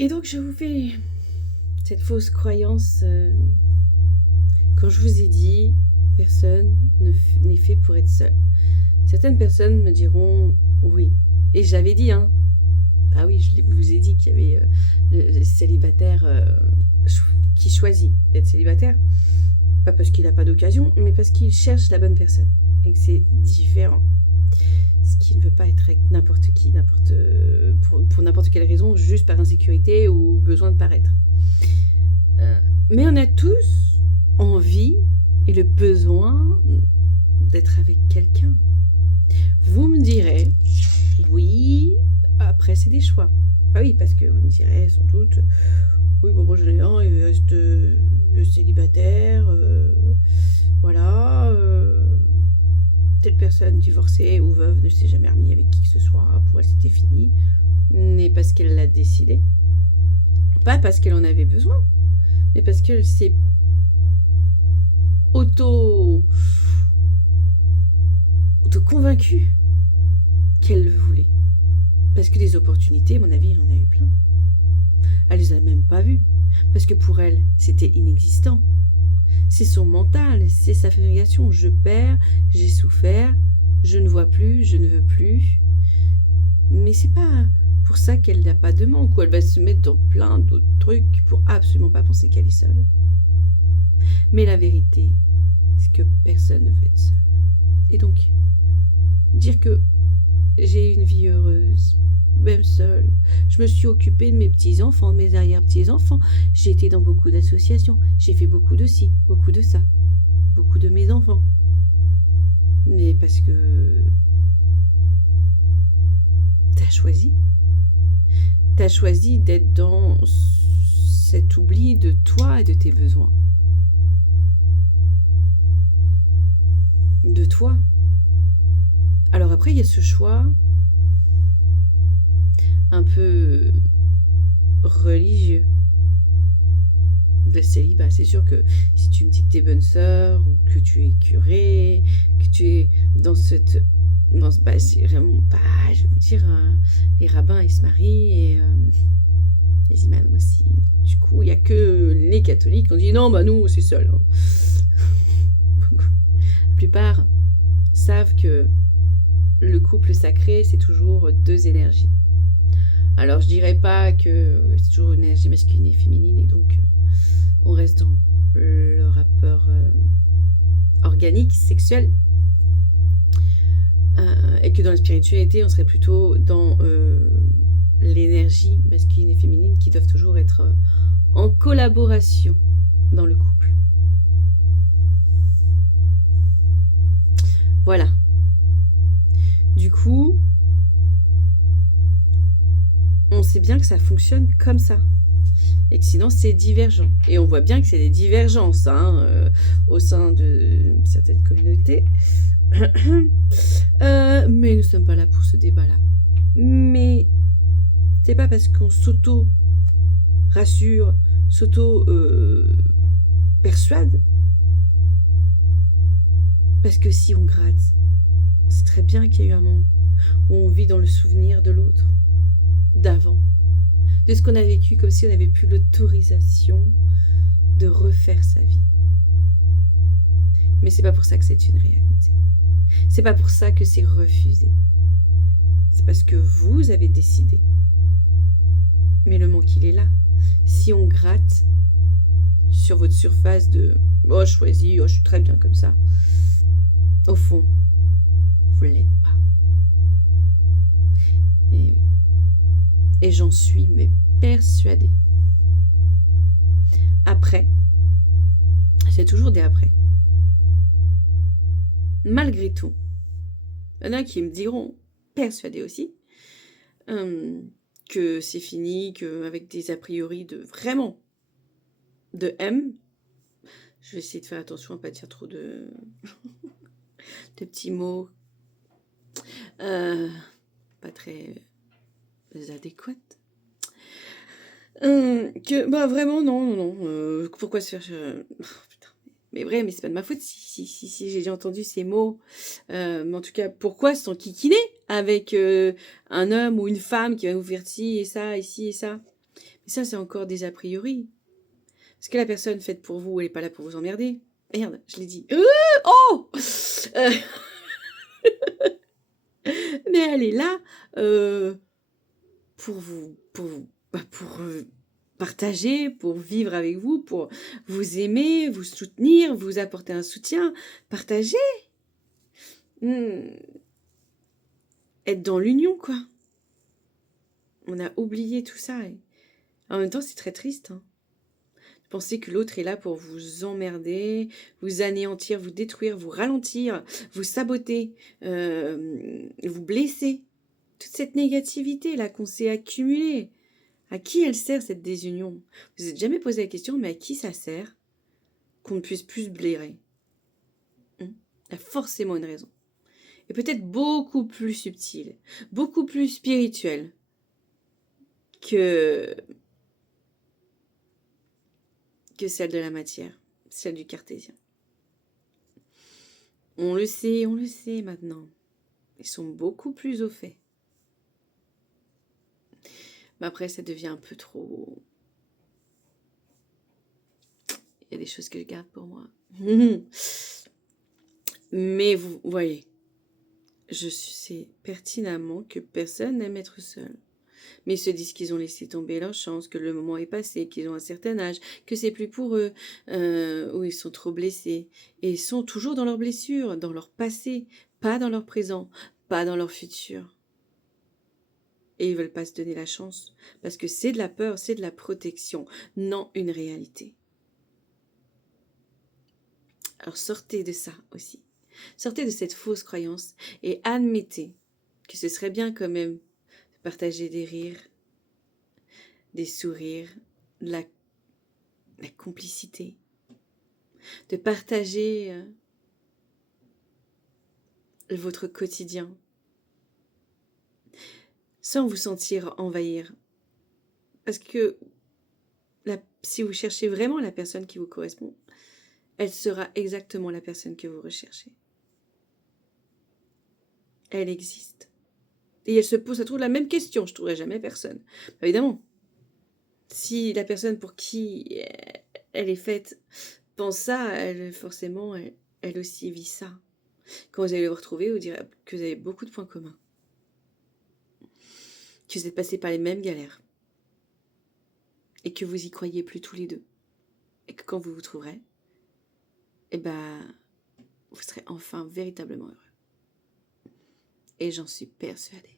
Et donc, je vous fais cette fausse croyance quand je vous ai dit personne n'est fait pour être seul. Certaines personnes me diront oui. Et j'avais dit, hein. Ah oui, je vous ai dit qu'il y avait le célibataire qui choisit d'être célibataire. Pas parce qu'il n'a pas d'occasion, mais parce qu'il cherche la bonne personne. Et que c'est différent. Ce qui ne veut pas être avec n'importe qui, pour n'importe quelle raison, juste par insécurité ou besoin de paraître. Mais on a tous envie et le besoin d'être avec quelqu'un. Vous me direz, oui, après c'est des choix. Ah oui, parce que vous me direz sans doute, oui, bon, moi j'en ai un, il reste le célibataire, voilà, telle personne divorcée ou veuve ne s'est jamais remis avec qui que ce soit, pour elle c'était fini, mais parce qu'elle l'a décidé. Pas parce qu'elle en avait besoin, mais parce qu'elle s'est auto-convaincue qu'elle le voulait. Parce que des opportunités, à mon avis, elle en a eu plein. Elle les a même pas vues. Parce que pour elle, c'était inexistant. C'est son mental, c'est sa fabrication. Je perds, j'ai souffert, je ne vois plus, je ne veux plus. Mais c'est pas pour ça qu'elle n'a pas de manque, ou elle va se mettre dans plein d'autres trucs pour absolument pas penser qu'elle est seule. Mais la vérité, c'est que personne ne veut être seul. Et donc, dire que j'ai une vie heureuse, même seule. Je me suis occupée de mes petits-enfants, de mes arrière-petits-enfants. J'ai été dans beaucoup d'associations. J'ai fait beaucoup de ci, beaucoup de ça. Beaucoup de mes enfants. Mais parce que t'as choisi. T'as choisi d'être dans cet oubli de toi et de tes besoins. De toi. Alors après, il y a ce choix un peu religieux de célibat. C'est sûr que si tu me dis que tu es bonne sœur ou que tu es curé, que tu es dans cette... bah, c'est vraiment... Bah, je vais vous dire, les rabbins, ils se marient et les imams aussi. Du coup, il n'y a que les catholiques qui ont dit non, bah nous, c'est seul. Hein. La plupart savent que le couple sacré, c'est toujours deux énergies. Alors, je dirais pas que c'est toujours une énergie masculine et féminine, et donc on reste dans le rapport organique, sexuel, et que dans la spiritualité, on serait plutôt dans l'énergie masculine et féminine qui doivent toujours être en collaboration dans le couple. Voilà. Du coup, on sait bien que ça fonctionne comme ça. Et que sinon, c'est divergent. Et on voit bien que c'est des divergences au sein de certaines communautés. Mais nous ne sommes pas là pour ce débat-là. Mais c'est pas parce qu'on s'auto-rassure, s'auto-persuade. Parce que si on gratte, on sait très bien qu'il y a eu un moment où on vit dans le souvenir de l'autre, d'avant, de ce qu'on a vécu, comme si on n'avait plus l'autorisation de refaire sa vie. Mais c'est pas pour ça que c'est une réalité. C'est pas pour ça que c'est refusé. C'est parce que vous avez décidé. Mais le manque, il est là. Si on gratte sur votre surface de « Oh, je choisis, oh, je suis très bien comme ça », au fond, vous ne l'êtes pas. Et oui. Et j'en suis mais persuadée. Après, c'est toujours des après. Malgré tout, il y en a qui me diront, persuadés aussi, que c'est fini, qu'avec des a priori de vraiment de M, je vais essayer de faire attention à ne pas dire trop de petits mots pas très adéquates. Que bah vraiment non. Pourquoi se faire putain. Mais vrai, mais c'est pas de ma faute si j'ai déjà entendu ces mots. Mais en tout cas, pourquoi s'enquiquiner avec un homme ou une femme qui va vous faire ci et ça, ici et ça. Mais ça, c'est encore des a priori. Parce que la personne faite pour vous, elle n'est pas là pour vous emmerder. Merde, je l'ai dit. Oh Euh, Mais elle est là pour partager, pour vivre avec vous, pour vous aimer, vous soutenir, vous apporter un soutien, partager. Être dans l'union, quoi. On a oublié tout ça. Et en même temps, c'est très triste. Hein. Pensez que l'autre est là pour vous emmerder, vous anéantir, vous détruire, vous ralentir, vous saboter, vous blesser. Toute cette négativité-là qu'on s'est accumulée. À qui elle sert cette désunion? Vous vous êtes jamais posé la question, mais à qui ça sert qu'on ne puisse plus se blairer? Il y a forcément une raison. Et peut-être beaucoup plus subtile, beaucoup plus spirituelle que celle de la matière, celle du cartésien. On le sait maintenant. Ils sont beaucoup plus au fait. Mais après, ça devient un peu trop... Il y a des choses que je garde pour moi. Mais vous voyez, je sais pertinemment que personne n'aime être seul. Mais ils se disent qu'ils ont laissé tomber leur chance, que le moment est passé, qu'ils ont un certain âge, que c'est plus pour eux, ou ils sont trop blessés. Et ils sont toujours dans leurs blessures, dans leur passé, pas dans leur présent, pas dans leur futur. Et ils veulent pas se donner la chance, parce que c'est de la peur, c'est de la protection, non une réalité. Alors sortez de ça aussi. Sortez de cette fausse croyance et admettez que ce serait bien quand même de partager des rires, des sourires, de la complicité, de partager votre quotidien sans vous sentir envahir. Parce que si vous cherchez vraiment la personne qui vous correspond, elle sera exactement la personne que vous recherchez. Elle existe. Et elle se pose, ça trouve, la même question. Je ne trouverai jamais personne. Évidemment, si la personne pour qui elle est faite pense ça, elle, forcément, elle aussi vit ça. Quand vous allez vous retrouver, vous direz que vous avez beaucoup de points communs. Que vous êtes passés par les mêmes galères. Et que vous y croyez plus tous les deux. Et que quand vous vous trouverez, eh ben, vous serez enfin véritablement heureux. Et j'en suis persuadée.